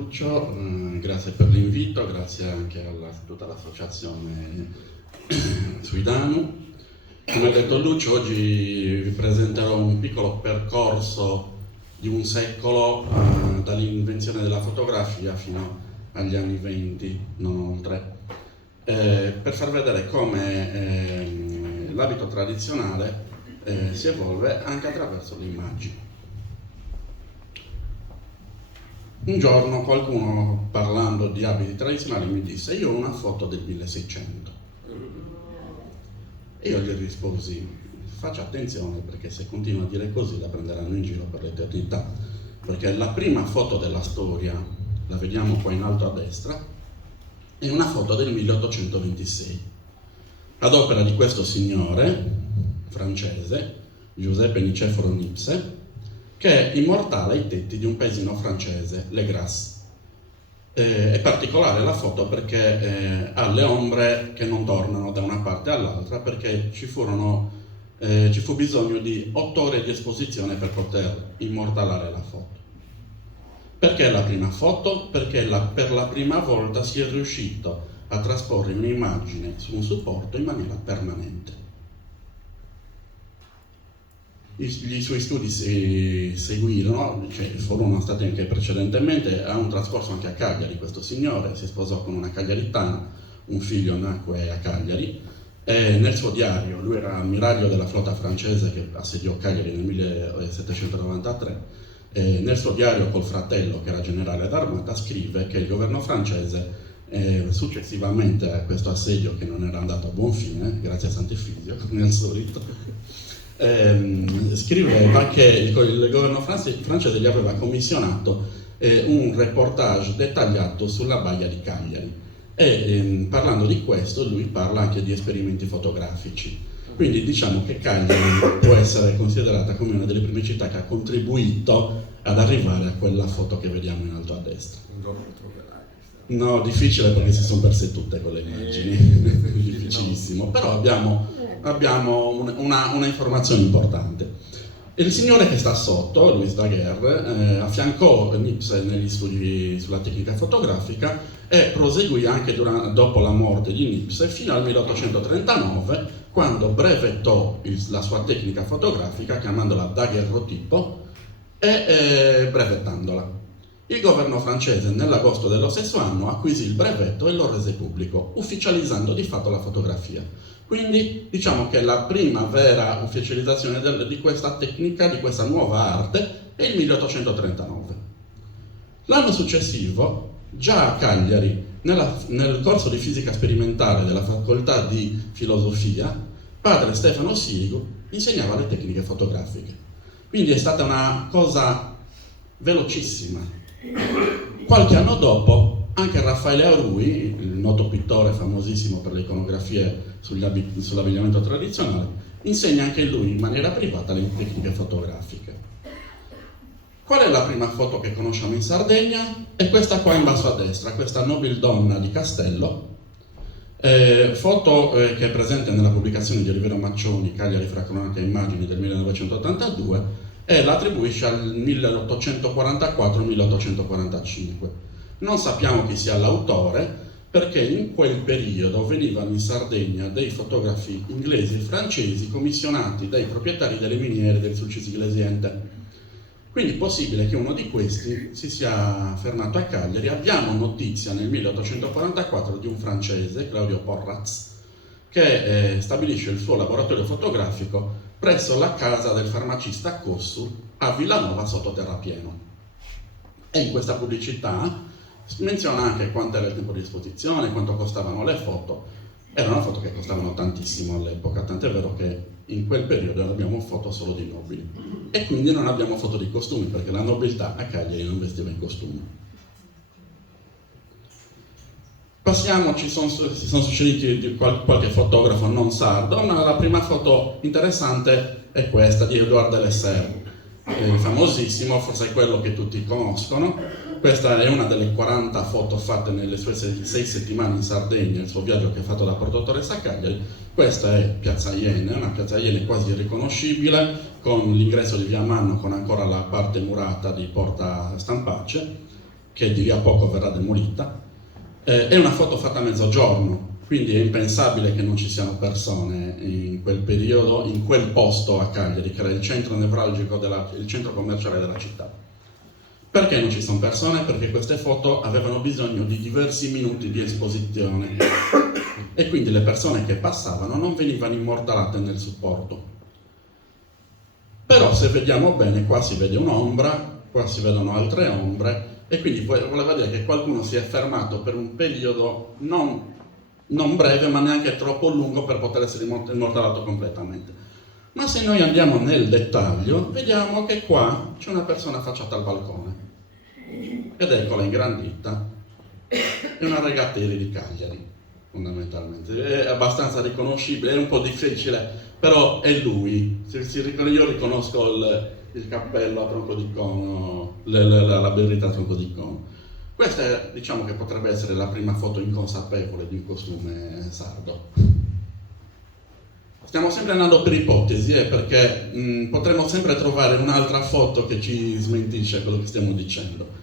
Lucio, grazie per l'invito, grazie anche a tutta l'associazione Suidanu. Come ha detto Lucio, oggi vi presenterò un piccolo percorso di un secolo dall'invenzione della fotografia fino agli anni 20, non oltre, per far vedere come l'abito tradizionale si evolve anche attraverso le immagini. Un giorno qualcuno, parlando di abiti tradizionali, mi disse: io ho una foto del 1600. E io gli risposi: faccia attenzione, perché se continua a dire così la prenderanno in giro per l'eternità, perché la prima foto della storia, la vediamo qua in alto a destra, è una foto del 1826, ad opera di questo signore francese, Giuseppe Niceforo Niepce, che immortala i tetti di un paesino francese, Le Grasse. È particolare la foto perché ha le ombre che non tornano da una parte all'altra, perché ci fu bisogno di 8 ore di esposizione per poter immortalare la foto. Perché la prima foto? Perché per la prima volta si è riuscito a trasporre un'immagine su un supporto in maniera permanente. I suoi studi si seguirono, furono stati anche precedentemente, ha un trascorso anche a Cagliari. Questo signore si sposò con una cagliaritana, un figlio nacque a Cagliari, e nel suo diario, lui era ammiraglio della flotta francese che assediò Cagliari nel 1793, nel suo diario col fratello, che era generale d'armata, scrive che il governo francese, successivamente a questo assedio che non era andato a buon fine, grazie a Sant'Efisio, come al solito, scriveva che il governo francese gli aveva commissionato un reportage dettagliato sulla baia di Cagliari, e parlando di questo lui parla anche di esperimenti fotografici. Quindi diciamo che Cagliari può essere considerata come una delle prime città che ha contribuito ad arrivare a quella foto che vediamo in alto a destra. No, difficile, perché si sono perse tutte quelle immagini, difficilissimo, però abbiamo una informazione importante. Il signore che sta sotto, Louis Daguerre, affiancò Niepce negli studi sulla tecnica fotografica e proseguì anche dopo la morte di Niepce fino al 1839, quando brevettò la sua tecnica fotografica chiamandola daguerrotipo e brevettandola. Il governo francese nell'agosto dello stesso anno acquisì il brevetto e lo rese pubblico, ufficializzando di fatto la fotografia. Quindi diciamo che la prima vera ufficializzazione di questa tecnica, di questa nuova arte, è il 1839. L'anno successivo, già a Cagliari, nel corso di fisica sperimentale della facoltà di filosofia, padre Stefano Sirigu insegnava le tecniche fotografiche. Quindi è stata una cosa velocissima. Qualche anno dopo anche Raffaele Arui, il noto pittore famosissimo per le iconografie sull'abbigliamento tradizionale, insegna anche lui in maniera privata le tecniche fotografiche. Qual è la prima foto che conosciamo in Sardegna? È questa qua in basso a destra, questa nobildonna di Castello, foto che è presente nella pubblicazione di Olivero Maccioni, Cagliari fra cronaca e immagini del 1982, e la attribuisce al 1844-1845. Non sappiamo chi sia l'autore, perché in quel periodo venivano in Sardegna dei fotografi inglesi e francesi commissionati dai proprietari delle miniere del Sulcis Iglesiente. Quindi è possibile che uno di questi si sia fermato a Cagliari. Abbiamo notizia nel 1844 di un francese, Claudio Porraz, che stabilisce il suo laboratorio fotografico presso la casa del farmacista Cossu a Villanova sotto Terrapieno. E in questa pubblicità menziona anche quanto era il tempo di esposizione, quanto costavano le foto. Erano foto che costavano tantissimo all'epoca, tant'è vero che in quel periodo abbiamo foto solo di nobili. E quindi non abbiamo foto di costumi, perché la nobiltà a Cagliari non vestiva in costume. Passiamo, si sono succediti qualche fotografo non sardo, ma la prima foto interessante è questa di Edouard Delessert, famosissimo, forse è quello che tutti conoscono. Questa è una delle 40 foto fatte nelle sue 6 settimane in Sardegna, il suo viaggio che ha fatto da Porto Torres a Cagliari. Questa è Piazza Iene, una Piazza Iene quasi irriconoscibile, con l'ingresso di Via Manno, con ancora la parte murata di Porta Stampace. che di lì a poco verrà demolita. È una foto fatta a mezzogiorno, quindi è impensabile che non ci siano persone in quel periodo, in quel posto a Cagliari, che era il centro nevralgico, il centro commerciale della città. Perché non ci sono persone? Perché queste foto avevano bisogno di diversi minuti di esposizione e quindi le persone che passavano non venivano immortalate nel supporto. Però se vediamo bene, qua si vede un'ombra, qua si vedono altre ombre, e quindi voleva dire che qualcuno si è fermato per un periodo non breve, ma neanche troppo lungo per poter essere immortalato completamente. Ma se noi andiamo nel dettaglio, vediamo che qua c'è una persona affacciata al balcone, ed eccola ingrandita, è una Regattieri di Cagliari, fondamentalmente. È abbastanza riconoscibile, è un po' difficile, però è lui. Io riconosco il cappello a tronco di cono, la birrita a tronco di cono. Questa diciamo che potrebbe essere la prima foto inconsapevole di un costume sardo. Stiamo sempre andando per ipotesi, perché potremmo sempre trovare un'altra foto che ci smentisce quello che stiamo dicendo.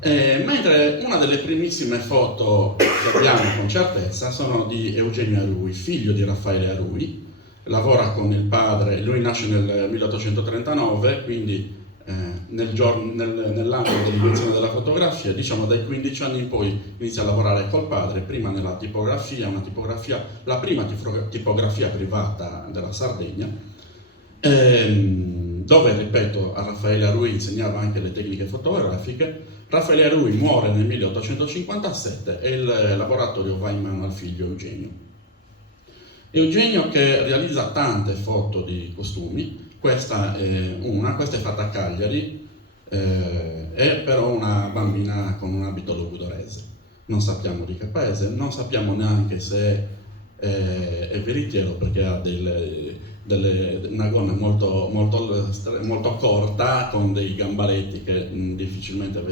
Mentre una delle primissime foto che abbiamo con certezza sono di Eugenio Arui, figlio di Raffaele Arui. Lavora con il padre, lui nasce nel 1839, quindi nell'anno dell'invenzione della fotografia, diciamo dai 15 anni in poi inizia a lavorare col padre, prima nella tipografia, la prima tipografia privata della Sardegna, dove, ripeto, a Raffaele Arui insegnava anche le tecniche fotografiche. Raffaele Arui muore nel 1857 e il laboratorio va in mano al figlio Eugenio. Eugenio che realizza tante foto di costumi, questa è fatta a Cagliari, è però una bambina con un abito logudorese. Non sappiamo di che paese, non sappiamo neanche se è veritiero, perché ha una gonna molto corta, con dei gambaletti che difficilmente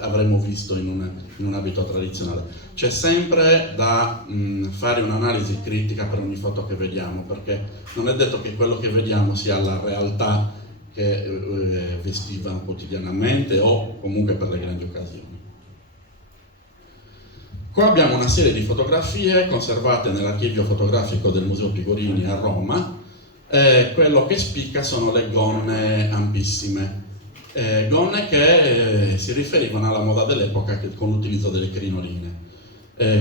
avremmo visto in un abito tradizionale. C'è sempre da fare un'analisi critica per ogni foto che vediamo, perché non è detto che quello che vediamo sia la realtà che vestiva quotidianamente o comunque per le grandi occasioni. Qua abbiamo una serie di fotografie conservate nell'archivio fotografico del Museo Pigorini a Roma. Quello che spicca sono le gonne ampissime, gonne che si riferivano alla moda dell'epoca con l'utilizzo delle crinoline.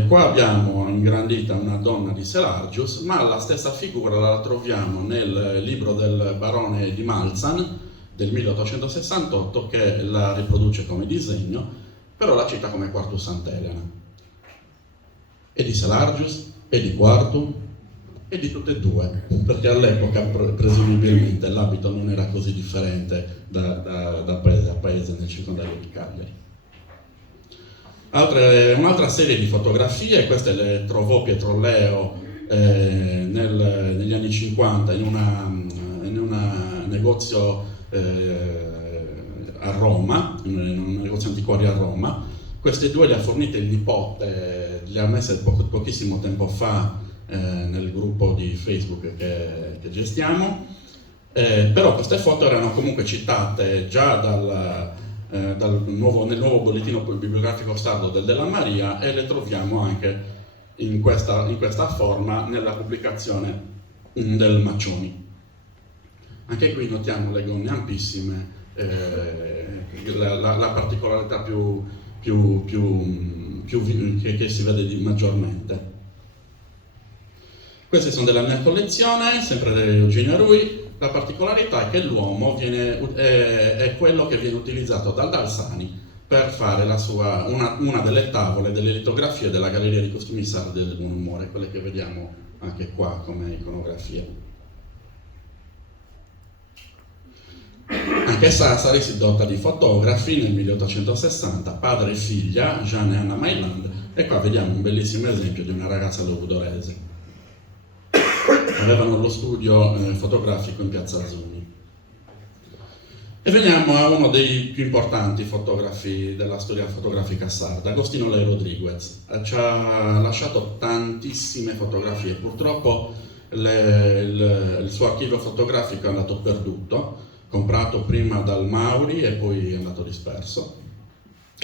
Qua abbiamo ingrandita una donna di Selargius, ma la stessa figura la troviamo nel libro del barone di Malzan del 1868, che la riproduce come disegno, però la cita come Quartus Sant'Elena. E di Selargius, e di Quartu, e di tutte e due, perché all'epoca presumibilmente l'abito non era così differente da paese a paese nel circondario di Cagliari. Un'altra serie di fotografie, queste le trovò Pietro Leo negli anni 50 in un negozio a Roma, in un negozio antiquario a Roma. Queste due le ha fornite il nipote, le ha messe pochissimo tempo fa nel gruppo di Facebook che gestiamo, però queste foto erano comunque citate già nel nuovo bollettino bibliografico sardo del Della Maria, e le troviamo anche in questa forma nella pubblicazione del Maccioni. Anche qui notiamo le gonne ampissime, la particolarità che si vede maggiormente. Queste sono della mia collezione, sempre di Eugenio Arui. La particolarità è che l'uomo è quello che viene utilizzato dal Dalsani per fare una delle tavole delle litografie della Galleria di Costumi Sardi del Buon Umore, quelle che vediamo anche qua come iconografie. Anche Sassari si dota di fotografi nel 1860, padre e figlia, Jeanne e Anna Mailand, e qua vediamo un bellissimo esempio di una ragazza logudorese. Avevano lo studio fotografico in Piazza Azzuni. E veniamo a uno dei più importanti fotografi della storia fotografica sarda, Agostino Lei Rodriguez. Ci ha lasciato tantissime fotografie, purtroppo il suo archivio fotografico è andato perduto, comprato prima dal Mauri e poi è andato disperso.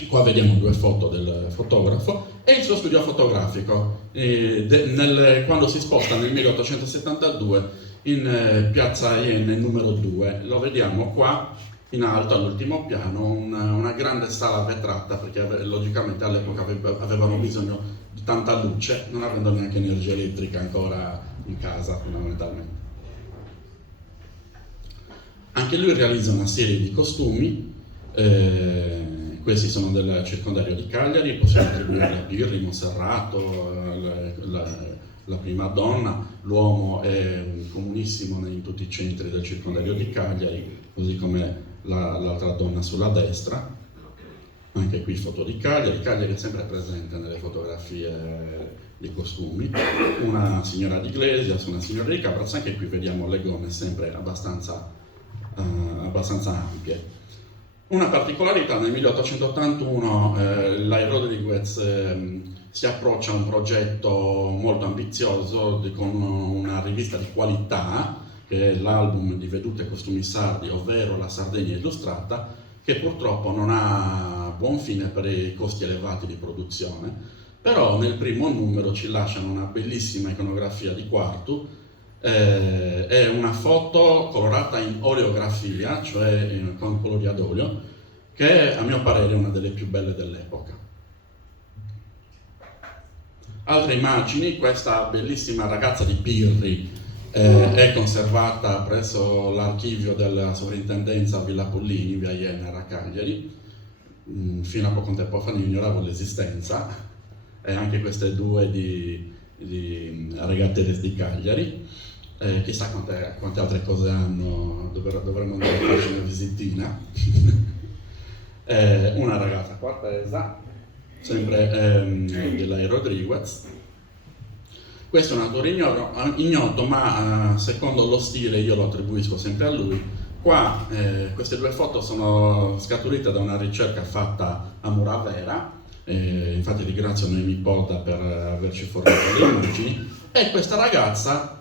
Qua vediamo due foto del fotografo e il suo studio fotografico quando si sposta nel 1872 in piazza Iene numero 2. Lo vediamo qua in alto all'ultimo piano, una grande sala vetrata, perché logicamente all'epoca avevano bisogno di tanta luce, non avendo neanche energia elettrica ancora in casa fondamentalmente. Anche lui realizza una serie di costumi, questi sono del circondario di Cagliari, possiamo attribuire a Pirri, Monserrato, la prima donna. L'uomo è comunissimo in tutti i centri del circondario di Cagliari, così come l'altra donna sulla destra. Anche qui foto di Cagliari. Cagliari è sempre presente nelle fotografie di costumi. Una signora di Iglesias, una signora di Cabras, anche qui vediamo le gonne sempre abbastanza ampie. Una particolarità: nel 1881 Lai Rodriguez si approccia a un progetto molto ambizioso con una rivista di qualità, che è l'album di Vedute e Costumi Sardi, ovvero La Sardegna Illustrata, che purtroppo non ha buon fine per i costi elevati di produzione, però nel primo numero ci lasciano una bellissima iconografia di quarto. È una foto colorata in oleografia, cioè con colori ad olio, che a mio parere è una delle più belle dell'epoca. Altre immagini: questa bellissima ragazza di Pirri è conservata presso l'archivio della sovrintendenza a Villa Pollini, via Iena a Cagliari. Fino a poco tempo fa ne ignoravo l'esistenza, e anche queste due di Regatteres di Cagliari. Chissà quante altre cose hanno, dovremmo andare a farci una visitina. Una ragazza quartesa, sempre della Rodriguez. Questo è un autore ignoto, ma secondo lo stile io lo attribuisco sempre a lui. Qua queste due foto sono scaturite da una ricerca fatta a Muravera, infatti ringrazio Noemi Podda per averci fornito le immagini. E questa ragazza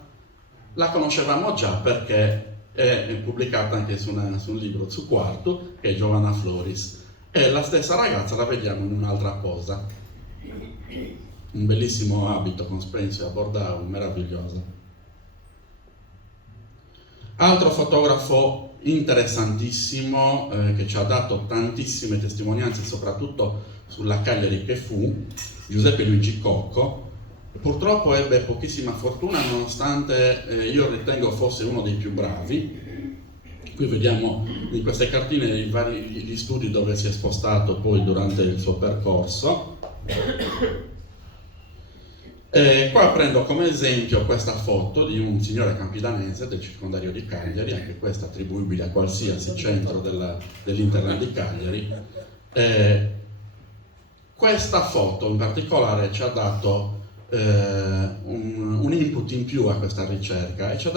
la conoscevamo già perché è pubblicata anche su un libro su quarto, che è Giovanna Floris, e la stessa ragazza la vediamo in un'altra posa, un bellissimo abito con spenso a bordau, meraviglioso. Altro fotografo interessantissimo che ci ha dato tantissime testimonianze, soprattutto sulla Cagliari che fu, Giuseppe Luigi Cocco. Purtroppo ebbe pochissima fortuna, nonostante io ritengo fosse uno dei più bravi. Qui vediamo in queste cartine gli studi dove si è spostato poi durante il suo percorso. Qua prendo come esempio questa foto di un signore campidanese del circondario di Cagliari, anche questa attribuibile a qualsiasi centro dell'Interland di Cagliari. Questa foto in particolare ci ha dato un input in più a questa ricerca e ci ha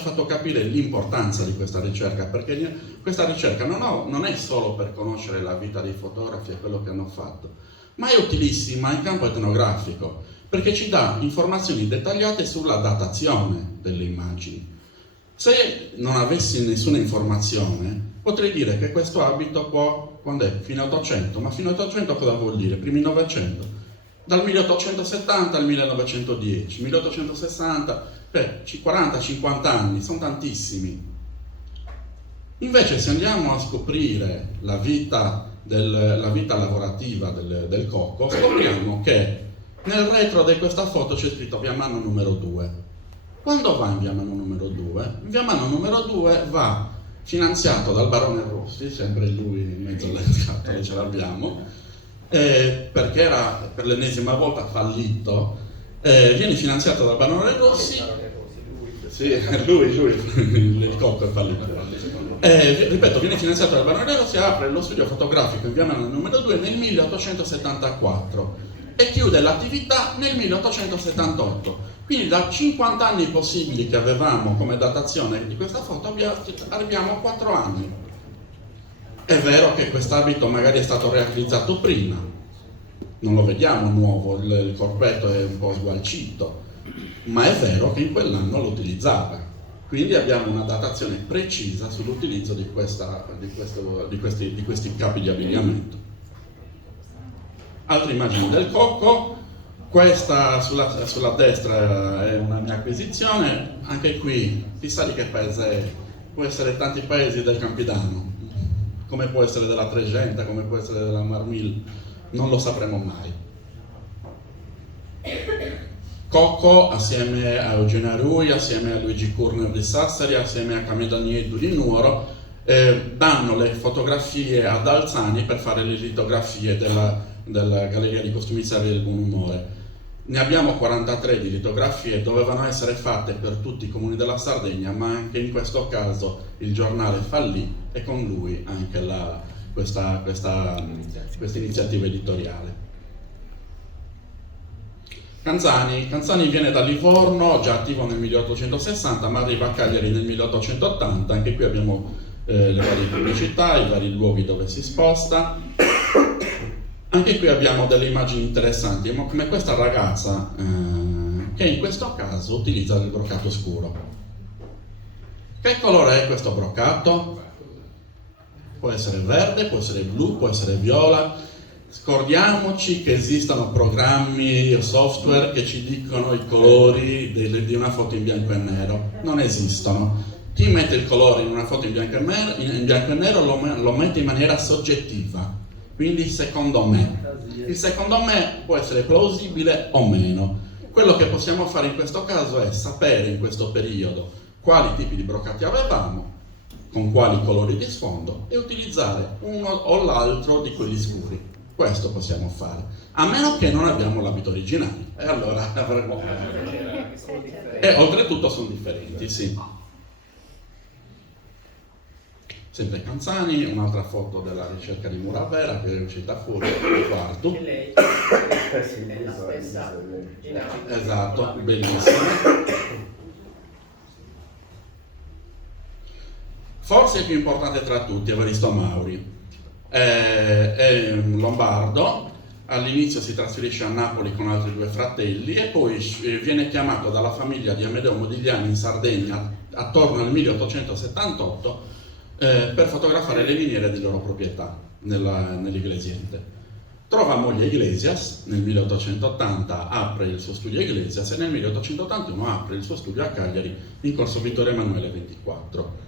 fatto capire l'importanza di questa ricerca, perché questa ricerca non è solo per conoscere la vita dei fotografi e quello che hanno fatto, ma è utilissima in campo etnografico, perché ci dà informazioni dettagliate sulla datazione delle immagini. Se non avessi nessuna informazione, potrei dire che questo abito quando è? Fine 800, ma fine 800 cosa vuol dire? Primi 900? Dal 1870 al 1910, 1860, 40-50 anni, sono tantissimi. Invece se andiamo a scoprire la vita lavorativa del Cocco, scopriamo che nel retro di questa foto c'è scritto Via Manno numero 2. Quando va in Via Manno numero 2? In Via Manno numero 2 va finanziato dal barone Rossi, sempre lui in mezzo alle scatole ce l'abbiamo, perché era per l'ennesima volta fallito, viene finanziato dal barone Rossi. Sì, lui, il Cocco è fallito. Ripeto, viene finanziato dal barone Rossi, apre lo studio fotografico in Via Manno numero 2 nel 1874 e chiude l'attività nel 1878. Quindi da 50 anni possibili che avevamo come datazione di questa foto arriviamo a 4 anni. È vero che quest'abito magari è stato realizzato prima, non lo vediamo nuovo, il corpetto è un po' sgualcito, ma è vero che in quell'anno lo utilizzava. Quindi abbiamo una datazione precisa sull'utilizzo di questi capi di abbigliamento. Altre immagini del cocco. Questa sulla destra è una mia acquisizione, anche qui chissà di che paese è, può essere tanti paesi del Campidano, come può essere della Tregenta, come può essere della Marmil, non lo sapremo mai. Cocco assieme a Eugenio Rui, assieme a Luigi Kurner di Sassari, assieme a Camille Danieddu di Nuoro, danno le fotografie ad Alzani per fare le litografie della Galleria di Costumizzari del Buon Umore. Ne abbiamo 43 di litografie, dovevano essere fatte per tutti i comuni della Sardegna, ma anche in questo caso il giornale fallì e con lui anche questa iniziativa editoriale. Canzani viene da Livorno, già attivo nel 1860, ma arriva a Cagliari nel 1880, anche qui abbiamo le varie pubblicità, i vari luoghi dove si sposta. Anche qui abbiamo delle immagini interessanti, come questa ragazza che in questo caso utilizza il broccato scuro. Che colore è questo broccato? Può essere verde, può essere blu, può essere viola. Scordiamoci che esistano programmi o software che ci dicono i colori di una foto in bianco e nero. Non esistono. Chi mette il colore in una foto in bianco e nero lo mette in maniera soggettiva. Quindi secondo me. Il secondo me può essere plausibile o meno. Quello che possiamo fare in questo caso è sapere in questo periodo quali tipi di broccati avevamo, con quali colori di sfondo e utilizzare uno o l'altro di quelli scuri. Questo possiamo fare, a meno che non abbiamo l'abito originale. E allora avremo... E oltretutto sono differenti, sì. Sempre Canzani, un'altra foto della ricerca di Muravera che è uscita fuori il quarto. E lei è la stessa Gina. Esatto, bellissimo. Forse il più importante tra tutti, Evaristo Mauri. È un lombardo, all'inizio si trasferisce a Napoli con altri due fratelli e poi viene chiamato dalla famiglia di Amedeo Modigliani in Sardegna attorno al 1878 per fotografare le miniere di loro proprietà nell'Iglesiente. Trova moglie Iglesias, nel 1880 apre il suo studio a Iglesias e nel 1881 apre il suo studio a Cagliari in corso Vittorio Emanuele 24.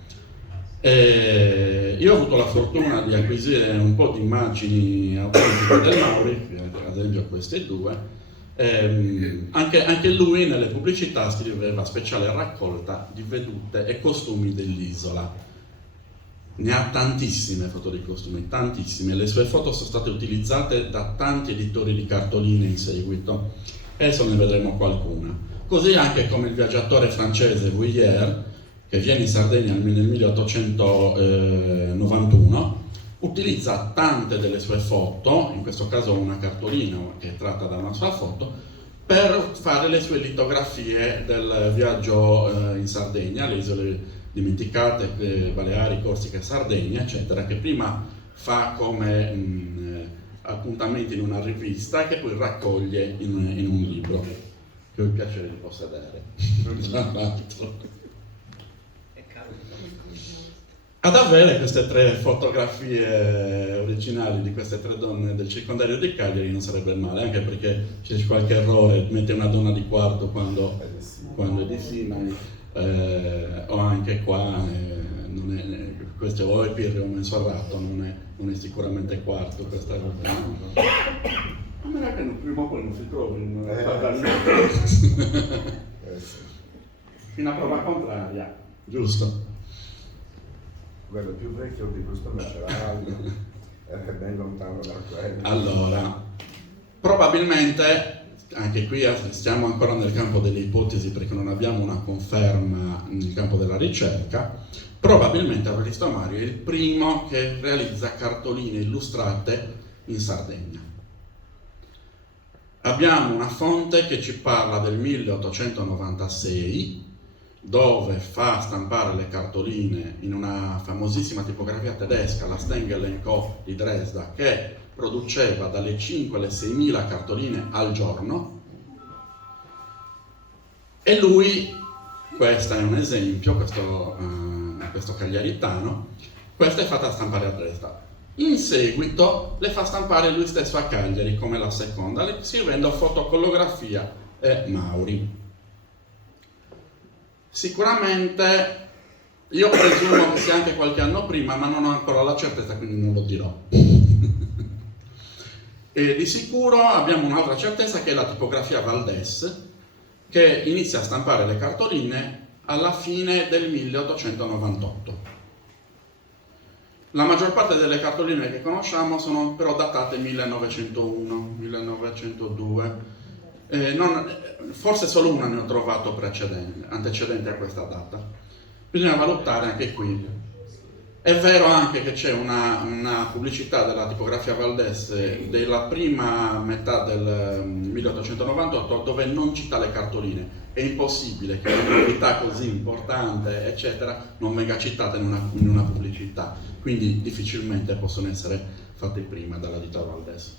Io ho avuto la fortuna di acquisire un po' di immagini autentiche del Mauri, ad esempio queste due. Anche lui nelle pubblicità scriveva speciale raccolta di vedute e costumi dell'isola. Ne ha tantissime foto di costumi, tantissime. Le sue foto sono state utilizzate da tanti editori di cartoline in seguito. Adesso ne vedremo qualcuna. Così anche come il viaggiatore francese Vuillard, che viene in Sardegna nel 1891, utilizza tante delle sue foto, in questo caso una cartolina che è tratta da una sua foto, per fare le sue litografie del viaggio in Sardegna, le isole dimenticate, Baleari, Corsica, Sardegna, eccetera, che prima fa come appuntamenti in una rivista e che poi raccoglie in un libro, che ho il piacere di possedere. Ad avere queste tre fotografie originali di queste tre donne del circondario di Cagliari non sarebbe male, anche perché c'è qualche errore, mette una donna di quarto quando è di Sima, o anche qua, questo o è Pirri o Mensorrato, non è sicuramente quarto questa cosa. A meno che prima o poi non si trovi fino a prova contraria, giusto? Quello più vecchio di questo Messeraldo è ben lontano da quello. Allora, probabilmente, anche qui stiamo ancora nel campo delle ipotesi perché non abbiamo una conferma nel campo della ricerca, probabilmente Evaristo Mauri è il primo che realizza cartoline illustrate in Sardegna. Abbiamo una fonte che ci parla del 1896, dove fa stampare le cartoline in una famosissima tipografia tedesca, la Stengel & Co. di Dresda, che produceva dalle 5 alle 6.000 cartoline al giorno. E lui, questo è un esempio, questo cagliaritano, questa è fatta stampare a Dresda. In seguito le fa stampare lui stesso a Cagliari come la seconda, scrivendo fotocollografia e Mauri. Sicuramente io presumo che sia anche qualche anno prima, ma non ho ancora la certezza, quindi non lo dirò. E di sicuro abbiamo un'altra certezza, che è la tipografia Valdés, che inizia a stampare le cartoline alla fine del 1898. La maggior parte delle cartoline che conosciamo sono però datate 1901, 1902. Forse solo una ne ho trovato antecedente a questa data. Bisogna valutare anche qui. È vero anche che c'è una pubblicità della tipografia Valdés della prima metà del 1898 dove non cita le cartoline. È impossibile che una novità così importante, eccetera, non venga citata in una pubblicità. Quindi difficilmente possono essere fatte prima dalla ditta Valdés.